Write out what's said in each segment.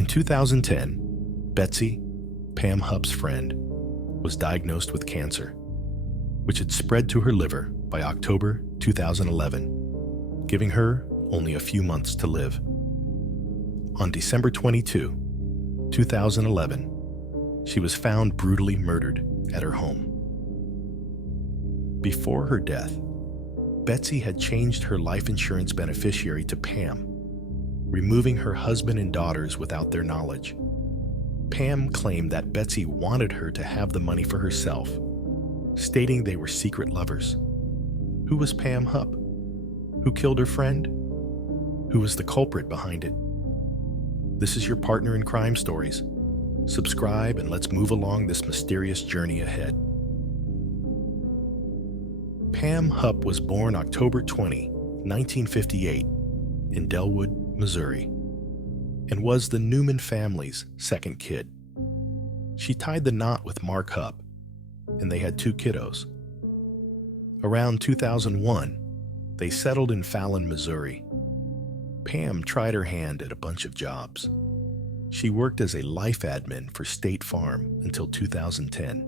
In 2010, Betsy, Pam Hupp's friend, was diagnosed with cancer, which had spread to her liver by October 2011, giving her only a few months to live. On December 22, 2011, she was found brutally murdered at her home. Before her death, Betsy had changed her life insurance beneficiary to Pam, removing her husband and daughters without their knowledge. Pam claimed that Betsy wanted her to have the money for herself, stating they were secret lovers. Who was Pam Hupp? Who killed her friend? Who was the culprit behind it? This is your partner in crime stories. Subscribe and let's move along this mysterious journey ahead. Pam Hupp was born October 20, 1958, in Delwood, Missouri, and was the Newman family's second kid. She tied the knot with Mark Hupp, and they had 2 kiddos. Around 2001, they settled in Fallon, Missouri. Pam tried her hand at a bunch of jobs. She worked as a life admin for State Farm until 2010.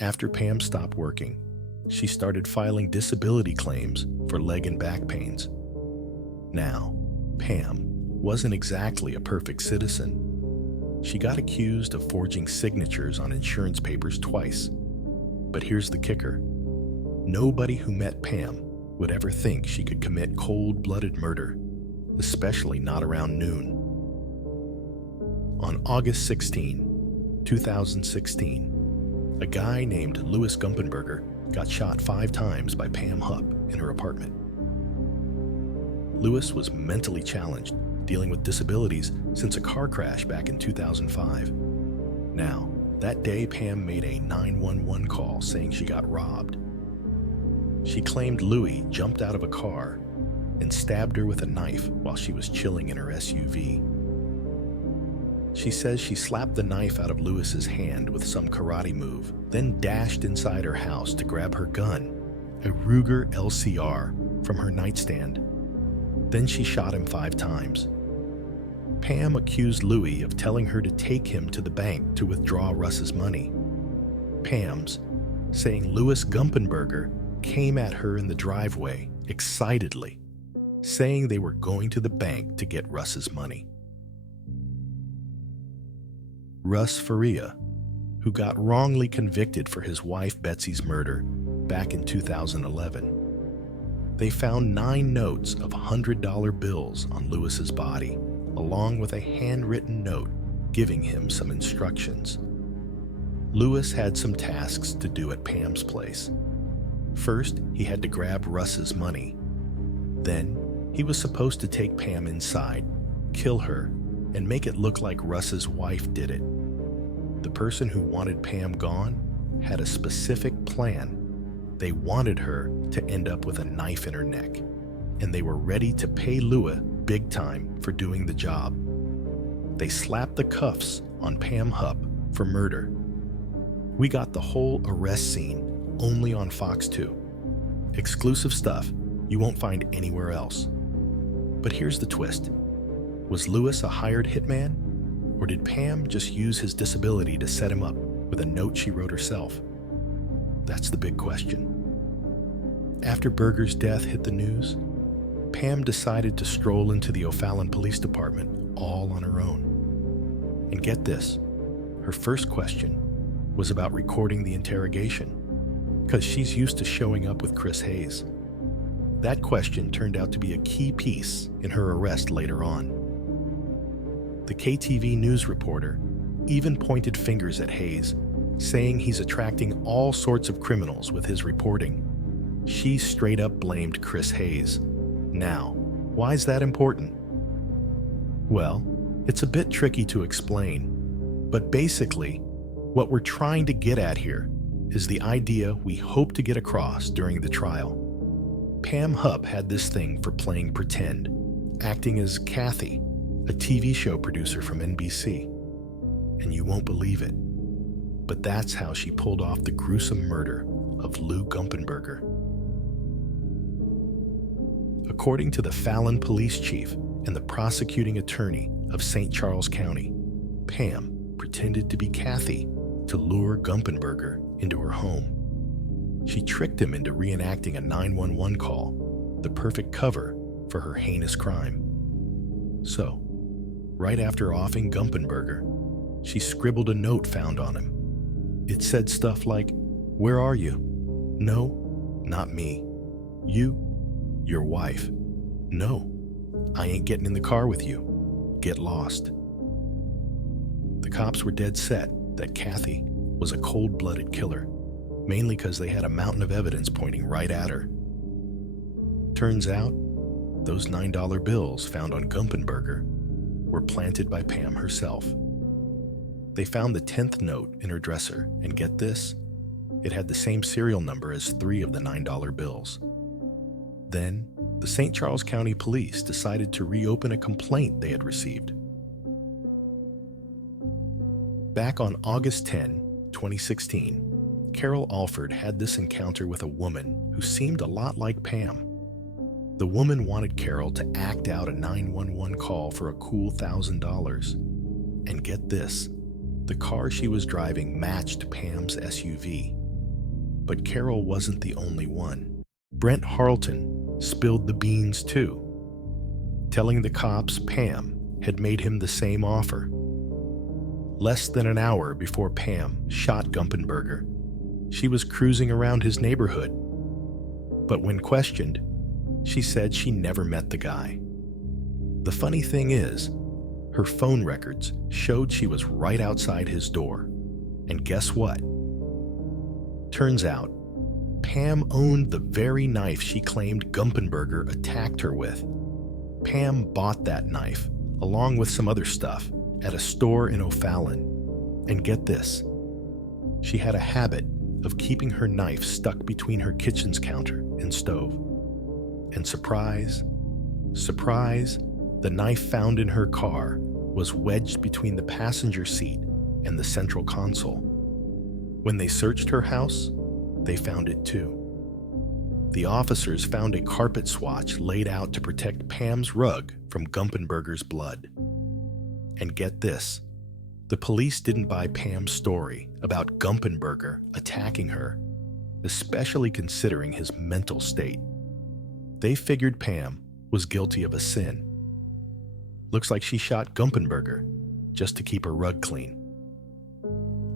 After Pam stopped working, she started filing disability claims for leg and back pains. Now, Pam wasn't exactly a perfect citizen. She got accused of forging signatures on insurance papers twice. But here's the kicker. Nobody who met Pam would ever think she could commit cold-blooded murder, especially not around noon. On August 16, 2016, a guy named Louis Gumpenberger got shot 5 times by Pam Hupp in her apartment. Louis was mentally challenged, dealing with disabilities since a car crash back in 2005. Now, that day Pam made a 911 call saying she got robbed. She claimed Louis jumped out of a car and stabbed her with a knife while she was chilling in her SUV. She says she slapped the knife out of Louis's hand with some karate move, then dashed inside her house to grab her gun, a Ruger LCR, from her nightstand. Then she shot him 5 times. Pam accused Louis of telling her to take him to the bank to withdraw Russ's money. Pam's saying Louis Gumpenberger came at her in the driveway excitedly, saying they were going to the bank to get Russ's money. Russ Faria, who got wrongly convicted for his wife Betsy's murder back in 2011. They found 9 notes of $100 bills on Louis's body, along with a handwritten note giving him some instructions. Louis had some tasks to do at Pam's place. First, he had to grab Russ's money. Then, he was supposed to take Pam inside, kill her, and make it look like Russ's wife did it. The person who wanted Pam gone had a specific plan. They wanted her to end up with a knife in her neck, and they were ready to pay Louis big time for doing the job. They slapped the cuffs on Pam Hupp for murder. We got the whole arrest scene only on Fox 2. Exclusive stuff you won't find anywhere else. But here's the twist. Was Louis a hired hitman? Or did Pam just use his disability to set him up with a note she wrote herself? That's the big question. After Berger's death hit the news, Pam decided to stroll into the O'Fallon Police Department all on her own. And get this, her first question was about recording the interrogation, because she's used to showing up with Chris Hayes. That question turned out to be a key piece in her arrest later on. The KTV news reporter even pointed fingers at Hayes, saying he's attracting all sorts of criminals with his reporting. She straight up blamed Chris Hayes. Now, why is that important? Well, it's a bit tricky to explain, but basically, what we're trying to get at here is the idea we hope to get across during the trial. Pam Hupp had this thing for playing pretend, acting as Kathy, a TV show producer from NBC. And you won't believe it, but that's how she pulled off the gruesome murder of Lou Gumpenberger. According to the Fallon police chief and the prosecuting attorney of St. Charles County, Pam pretended to be Kathy to lure Gumpenberger into her home. She tricked him into reenacting a 911 call, the perfect cover for her heinous crime. So, right after offing Gumpenberger, she scribbled a note found on him. It said stuff like, "Where are you? No, not me. You, your wife. No, I ain't getting in the car with you. Get lost." The cops were dead set that Kathy was a cold-blooded killer, mainly because they had a mountain of evidence pointing right at her. Turns out, those $9 bills found on Gumpenberger were planted by Pam herself. They found the 10th note in her dresser, and get this, it had the same serial number as 3 of the $9 bills. Then, the St. Charles County Police decided to reopen a complaint they had received. Back on August 10, 2016, Carol Alford had this encounter with a woman who seemed a lot like Pam. The woman wanted Carol to act out a 911 call for a cool $1,000. And get this, the car she was driving matched Pam's SUV. But Carol wasn't the only one. Brent Harleton spilled the beans too, telling the cops Pam had made him the same offer. Less than an hour before Pam shot Gumpenberger, she was cruising around his neighborhood. But when questioned, she said she never met the guy. The funny thing is, her phone records showed she was right outside his door. And guess what? Turns out, Pam owned the very knife she claimed Gumpenberger attacked her with. Pam bought that knife, along with some other stuff, at a store in O'Fallon. And get this, she had a habit of keeping her knife stuck between her kitchen's counter and stove. And surprise, surprise, the knife found in her car was wedged between the passenger seat and the central console. When they searched her house, they found it too. The officers found a carpet swatch laid out to protect Pam's rug from Gumpenberger's blood. And get this, the police didn't buy Pam's story about Gumpenberger attacking her, especially considering his mental state. They figured Pam was guilty of a sin. Looks like she shot Gumpenberger just to keep her rug clean.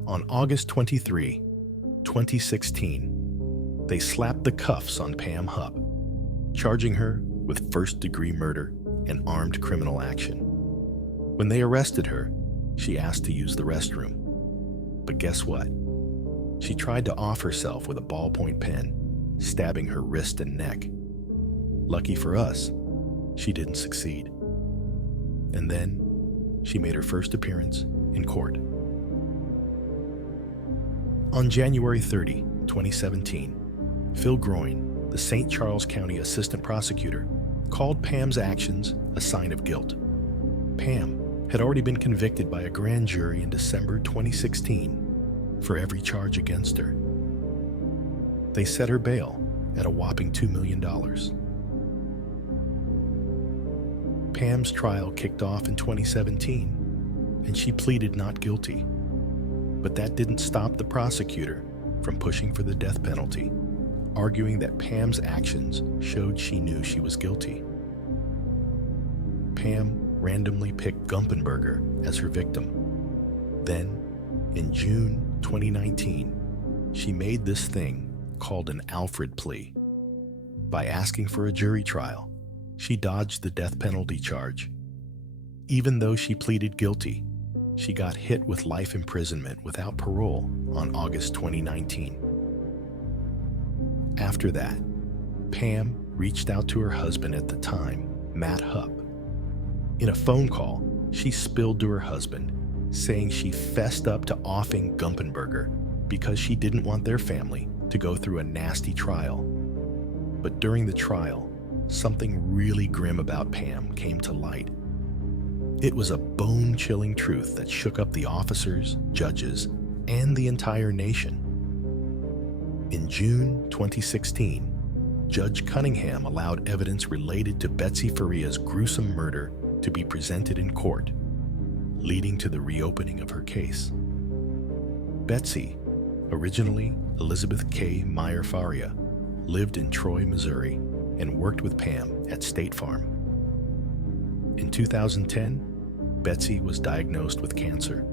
On August 23, 2016, they slapped the cuffs on Pam Hupp, charging her with first-degree murder and armed criminal action. When they arrested her, she asked to use the restroom. But guess what? She tried to off herself with a ballpoint pen, stabbing her wrist and neck. Lucky for us, she didn't succeed. And then, she made her first appearance in court. On January 30, 2017, Phil Groin, the St. Charles County Assistant Prosecutor, called Pam's actions a sign of guilt. Pam had already been convicted by a grand jury in December 2016 for every charge against her. They set her bail at a whopping $2 million. Pam's trial kicked off in 2017, and she pleaded not guilty. But that didn't stop the prosecutor from pushing for the death penalty, arguing that Pam's actions showed she knew she was guilty. Pam randomly picked Gumpenberger as her victim. Then, in June 2019, she made this thing called an Alfred plea. By asking for a jury trial, she dodged the death penalty charge. Even though she pleaded guilty, she got hit with life imprisonment without parole on August 2019. After that, Pam reached out to her husband at the time, Matt Hupp. In a phone call, she spilled to her husband, saying she fessed up to offing Gumpenberger because she didn't want their family to go through a nasty trial. But during the trial, something really grim about Pam came to light. It was a bone-chilling truth that shook up the officers, judges, and the entire nation. In June 2016, Judge Cunningham allowed evidence related to Betsy Faria's gruesome murder to be presented in court, leading to the reopening of her case. Betsy, originally Elizabeth K. Meyer Faria, lived in Troy, Missouri, and worked with Pam at State Farm. In 2010, Betsy was diagnosed with cancer,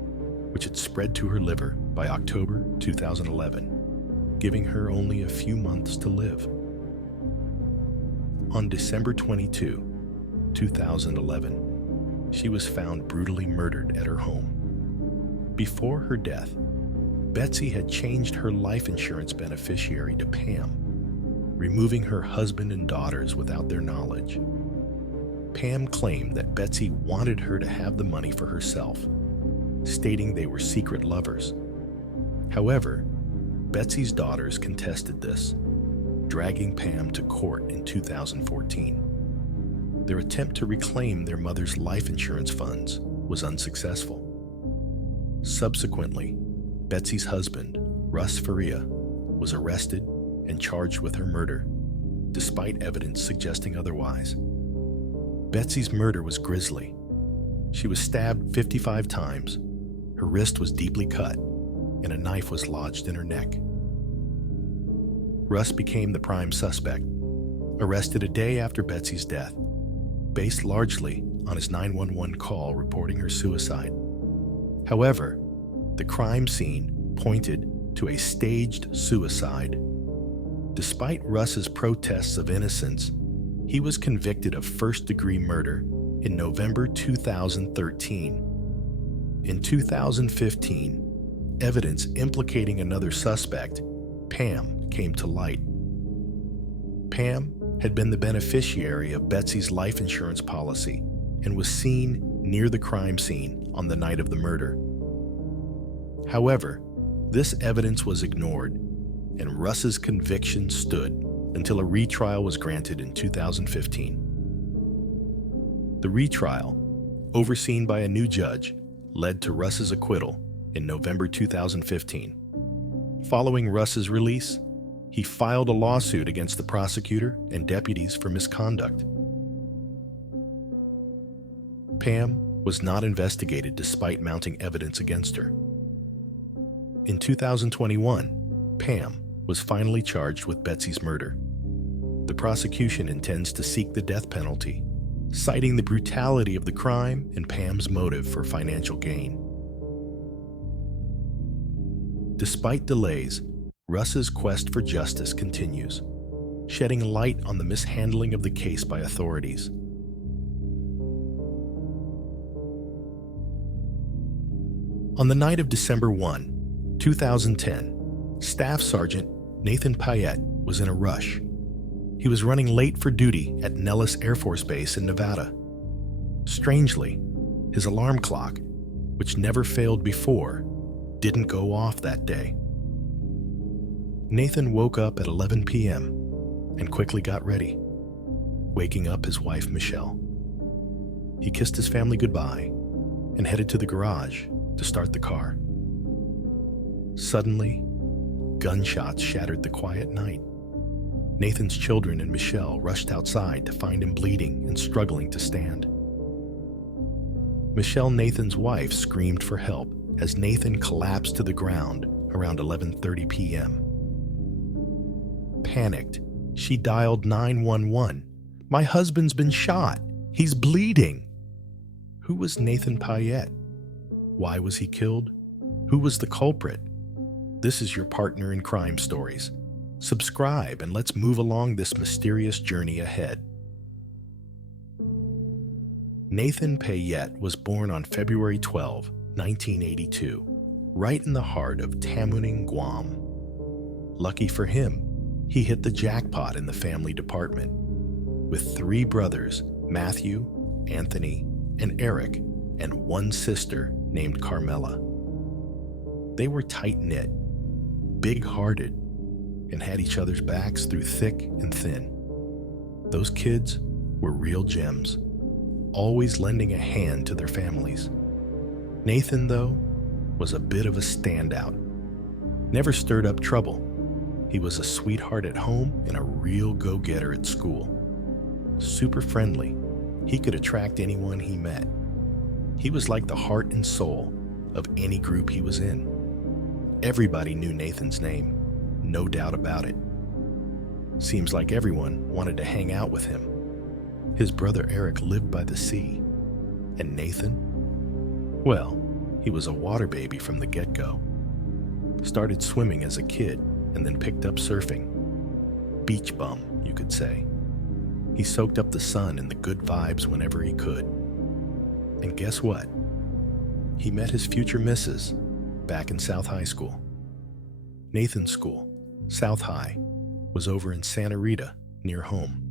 which had spread to her liver by October 2011, giving her only a few months to live. On December 22, 2011, she was found brutally murdered at her home. Before her death, Betsy had changed her life insurance beneficiary to Pam, removing her husband and daughters without their knowledge. Pam claimed that Betsy wanted her to have the money for herself, stating they were secret lovers. However, Betsy's daughters contested this, dragging Pam to court in 2014. Their attempt to reclaim their mother's life insurance funds was unsuccessful. Subsequently, Betsy's husband, Russ Faria, was arrested and charged with her murder, despite evidence suggesting otherwise. Betsy's murder was grisly. She was stabbed 55 times, her wrist was deeply cut, and a knife was lodged in her neck. Russ became the prime suspect, arrested a day after Betsy's death, based largely on his 911 call reporting her suicide. However, the crime scene pointed to a staged suicide. Despite Russ's protests of innocence, he was convicted of first-degree murder in November 2013. In 2015, evidence implicating another suspect, Pam, came to light. Pam had been the beneficiary of Betsy's life insurance policy and was seen near the crime scene on the night of the murder. However, this evidence was ignored, and Russ's conviction stood until a retrial was granted in 2015. The retrial, overseen by a new judge, led to Russ's acquittal in November 2015. Following Russ's release, he filed a lawsuit against the prosecutor and deputies for misconduct. Pam was not investigated despite mounting evidence against her. In 2021, Pam was finally charged with Betsy's murder. The prosecution intends to seek the death penalty, citing the brutality of the crime and Pam's motive for financial gain. Despite delays, Russ's quest for justice continues, shedding light on the mishandling of the case by authorities. On the night of December 1, 2010, Staff Sergeant Nathan Payette was in a rush. He was running late for duty at Nellis Air Force Base in Nevada. Strangely, his alarm clock, which never failed before, didn't go off that day. Nathan woke up at 11 p.m. and quickly got ready, waking up his wife Michelle. He kissed his family goodbye and headed to the garage to start the car. Suddenly, gunshots shattered the quiet night. Nathan's children and Michelle rushed outside to find him bleeding and struggling to stand. Michelle, Nathan's wife, screamed for help as Nathan collapsed to the ground around 11:30 p.m. Panicked, she dialed 911. "My husband's been shot. He's bleeding." Who was Nathan Payette? Why was he killed? Who was the culprit? This is your partner in crime stories. Subscribe and let's move along this mysterious journey ahead. Nathan Payette was born on February 12, 1982, right in the heart of Tamuning, Guam. Lucky for him, he hit the jackpot in the family department. With 3 brothers, Matthew, Anthony, and Eric, and 1 sister named Carmela. They were tight-knit, big-hearted, and had each other's backs through thick and thin. Those kids were real gems, always lending a hand to their families. Nathan, though, was a bit of a standout. Never stirred up trouble. He was a sweetheart at home and a real go-getter at school. Super friendly, he could attract anyone he met. He was like the heart and soul of any group he was in. Everybody knew Nathan's name, no doubt about it. Seems like everyone wanted to hang out with him. His brother Eric lived by the sea. And Nathan? Well, he was a water baby from the get-go. Started swimming as a kid and then picked up surfing. Beach bum, you could say. He soaked up the sun and the good vibes whenever he could. And guess what? He met his future missus back in South High School. Nathan's school, South High, was over in Santa Rita, near home.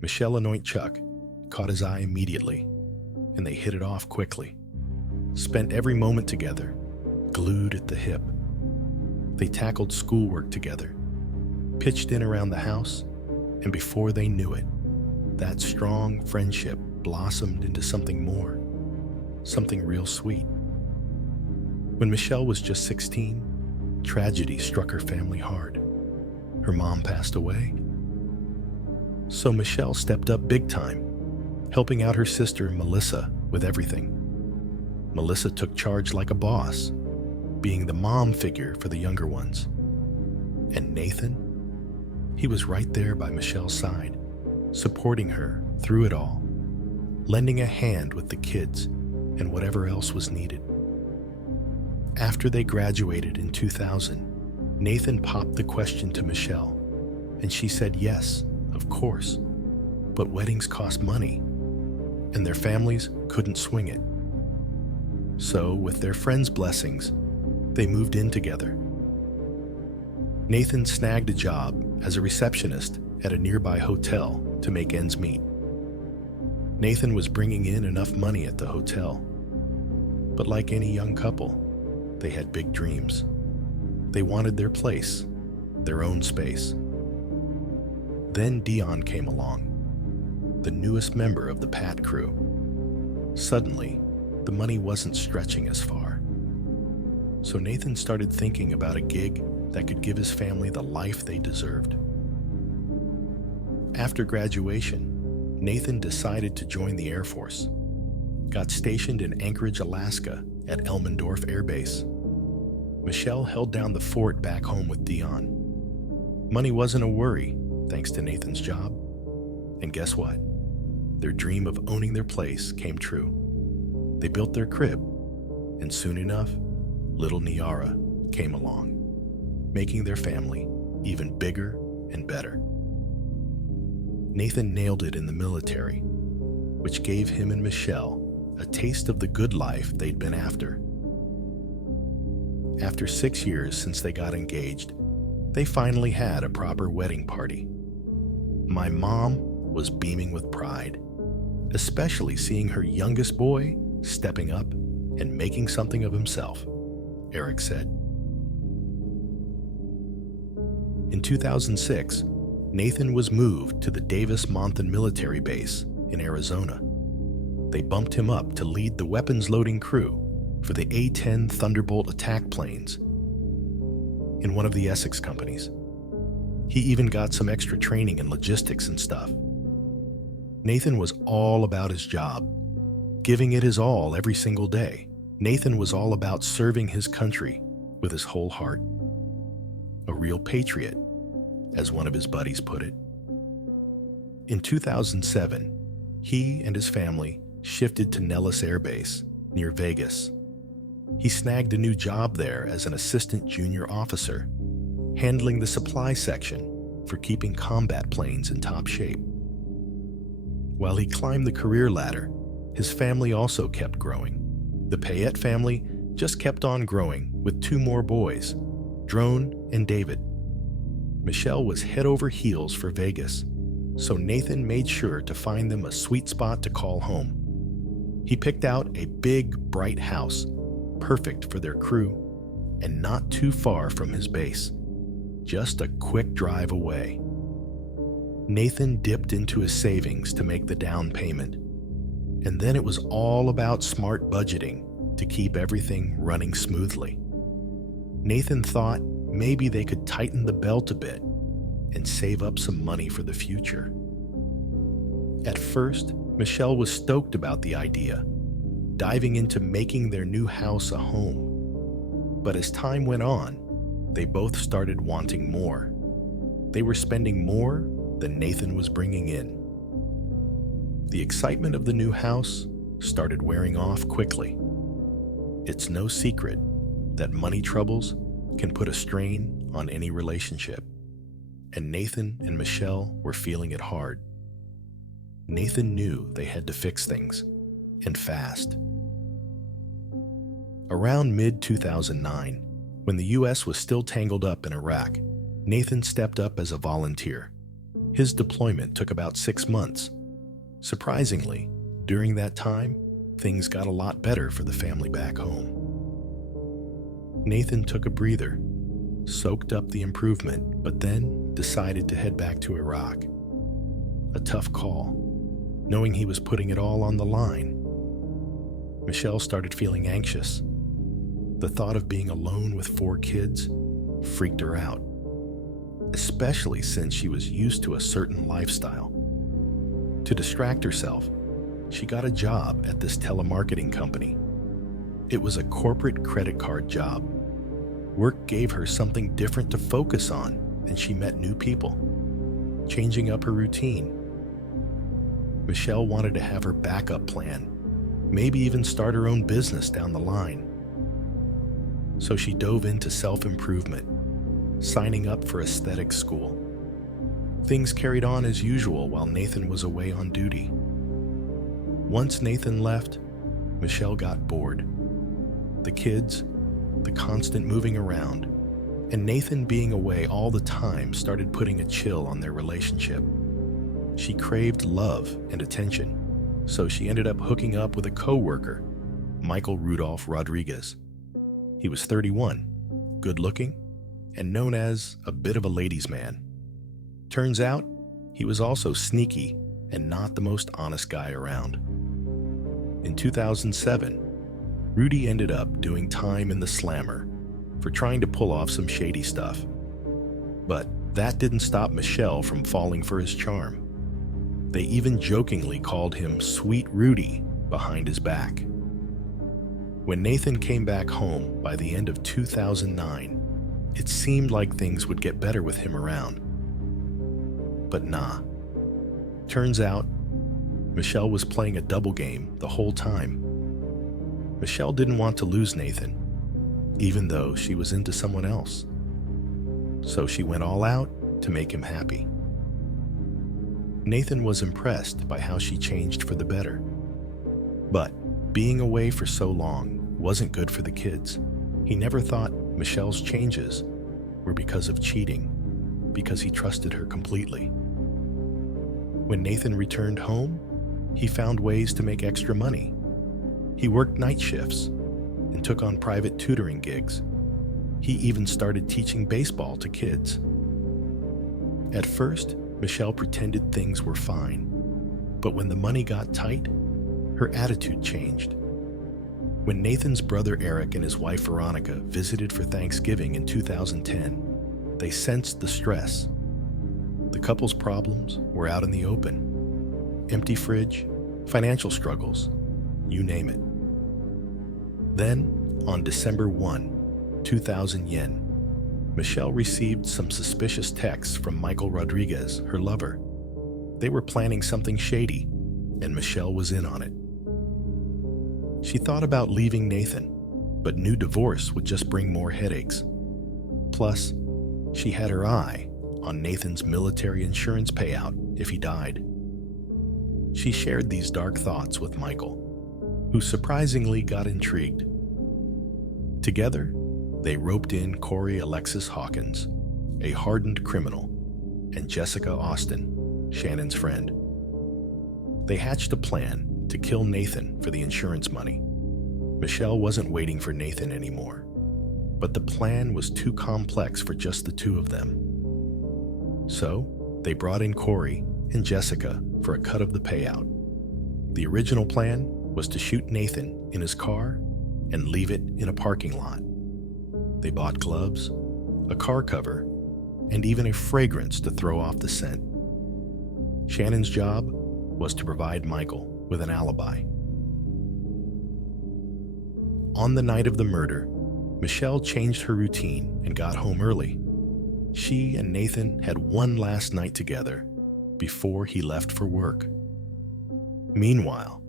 Michelle Anoint Chuck caught his eye immediately, and they hit it off quickly. Spent every moment together, glued at the hip. They tackled schoolwork together, pitched in around the house, and before they knew it, that strong friendship blossomed into something more, something real sweet. When Michelle was just 16, tragedy struck her family hard. Her mom passed away. So Michelle stepped up big time, helping out her sister Melissa with everything. Melissa took charge like a boss, being the mom figure for the younger ones. And Nathan? He was right there by Michelle's side, supporting her through it all, lending a hand with the kids and whatever else was needed. After they graduated in 2000, Nathan popped the question to Michelle, and she said yes, of course, but weddings cost money, and their families couldn't swing it. So, with their friends' blessings, they moved in together. Nathan snagged a job as a receptionist at a nearby hotel to make ends meet. Nathan was bringing in enough money at the hotel, but like any young couple, they had big dreams. They wanted their place, their own space. Then Dion came along, the newest member of the Pat crew. Suddenly, the money wasn't stretching as far. So Nathan started thinking about a gig that could give his family the life they deserved. After graduation, Nathan decided to join the Air Force. Got stationed in Anchorage, Alaska at Elmendorf Air Base. Michelle held down the fort back home with Dion. Money wasn't a worry, thanks to Nathan's job. And guess what? Their dream of owning their place came true. They built their crib, and soon enough, little Niara came along, making their family even bigger and better. Nathan nailed it in the military, which gave him and Michelle a taste of the good life they'd been after. After 6 years since they got engaged, they finally had a proper wedding party. My mom was beaming with pride, especially seeing her youngest boy stepping up and making something of himself, Eric said. In 2006, Nathan was moved to the Davis-Monthan military base in Arizona. They bumped him up to lead the weapons-loading crew for the A-10 Thunderbolt attack planes in one of the Essex companies. He even got some extra training in logistics and stuff. Nathan was all about his job, giving it his all every single day. Nathan was all about serving his country with his whole heart. A real patriot, as one of his buddies put it. In 2007, he and his family shifted to Nellis Air Base near Vegas. He snagged a new job there as an assistant junior officer, handling the supply section for keeping combat planes in top shape. While he climbed the career ladder, his family also kept growing. The Payette family just kept on growing with 2 more boys, Drone and David. Michelle was head over heels for Vegas, so Nathan made sure to find them a sweet spot to call home. He picked out a big, bright house, perfect for their crew, and not too far from his base, just a quick drive away. Nathan dipped into his savings to make the down payment, and then it was all about smart budgeting to keep everything running smoothly. Nathan thought maybe they could tighten the belt a bit and save up some money for the future. At first, Michelle was stoked about the idea, diving into making their new house a home. But as time went on, they both started wanting more. They were spending more than Nathan was bringing in. The excitement of the new house started wearing off quickly. It's no secret that money troubles can put a strain on any relationship, and Nathan and Michelle were feeling it hard. Nathan knew they had to fix things, and fast. Around mid-2009, when the U.S. was still tangled up in Iraq, Nathan stepped up as a volunteer. His deployment took about 6 months. Surprisingly, during that time, things got a lot better for the family back home. Nathan took a breather, soaked up the improvement, but then decided to head back to Iraq. A tough call, knowing he was putting it all on the line. Michelle started feeling anxious. The thought of being alone with 4 kids freaked her out, especially since she was used to a certain lifestyle. To distract herself, she got a job at this telemarketing company. It was a corporate credit card job. Work gave her something different to focus on, and she met new people, changing up her routine. Michelle wanted to have her backup plan, maybe even start her own business down the line. So she dove into self-improvement, signing up for aesthetic school. Things carried on as usual while Nathan was away on duty. Once Nathan left, Michelle got bored. The kids, the constant moving around, and Nathan being away all the time started putting a chill on their relationship. She craved love and attention, so she ended up hooking up with a co-worker, Michael Rudolph Rodriguez. He was 31, good-looking, and known as a bit of a ladies' man. Turns out, he was also sneaky and not the most honest guy around. In 2007, Rudy ended up doing time in the slammer for trying to pull off some shady stuff. But that didn't stop Michelle from falling for his charm. They even jokingly called him Sweet Rudy behind his back. When Nathan came back home by the end of 2009, it seemed like things would get better with him around. But nah. Turns out, Michelle was playing a double game the whole time. Michelle didn't want to lose Nathan, even though she was into someone else. So she went all out to make him happy. Nathan was impressed by how she changed for the better. But being away for so long wasn't good for the kids. He never thought Michelle's changes were because of cheating, because he trusted her completely. When Nathan returned home, he found ways to make extra money. He worked night shifts and took on private tutoring gigs. He even started teaching baseball to kids. At first, Michelle pretended things were fine, but when the money got tight, her attitude changed. When Nathan's brother Eric and his wife Veronica visited for Thanksgiving in 2010, they sensed the stress. The couple's problems were out in the open. Empty fridge, financial struggles, you name it. Then, on December 1, 2000 yen, Michelle received some suspicious texts from Michael Rodriguez, her lover. They were planning something shady, and Michelle was in on it. She thought about leaving Nathan, but knew divorce would just bring more headaches. Plus, she had her eye on Nathan's military insurance payout if he died. She shared these dark thoughts with Michael, who surprisingly got intrigued. Together, they roped in Corey Alexis Hawkins, a hardened criminal, and Jessica Austin, Shannon's friend. They hatched a plan to kill Nathan for the insurance money. Michelle wasn't waiting for Nathan anymore, but the plan was too complex for just the two of them. So, they brought in Corey and Jessica for a cut of the payout. The original plan was to shoot Nathan in his car and leave it in a parking lot. They bought gloves, a car cover, and even a fragrance to throw off the scent. Shannon's job was to provide Michael with an alibi. On the night of the murder, Michelle changed her routine and got home early. She and Nathan had one last night together before he left for work. Meanwhile,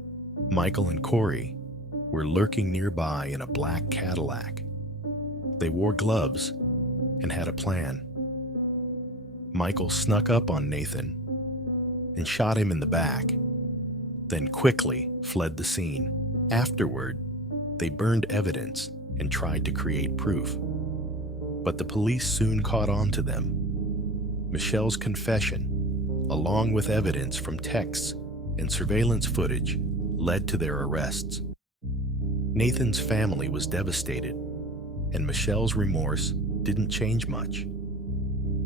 Michael and Corey were lurking nearby in a black Cadillac. They wore gloves and had a plan. Michael snuck up on Nathan and shot him in the back, then quickly fled the scene. Afterward, they burned evidence and tried to create proof. But the police soon caught on to them. Michelle's confession, along with evidence from texts and surveillance footage, led to their arrests. Nathan's family was devastated, and Michelle's remorse didn't change much.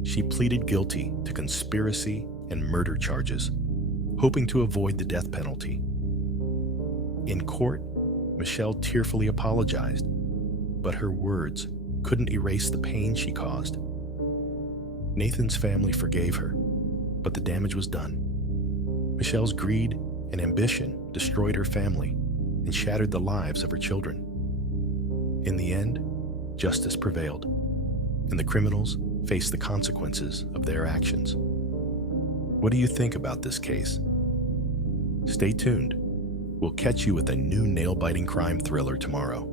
She pleaded guilty to conspiracy and murder charges, hoping to avoid the death penalty. In court, Michelle tearfully apologized, but her words couldn't erase the pain she caused. Nathan's family forgave her, but the damage was done. Michelle's greed and ambition destroyed her family and shattered the lives of her children. In the end, justice prevailed, and the criminals faced the consequences of their actions. What do you think about this case? Stay tuned. We'll catch you with a new nail-biting crime thriller tomorrow.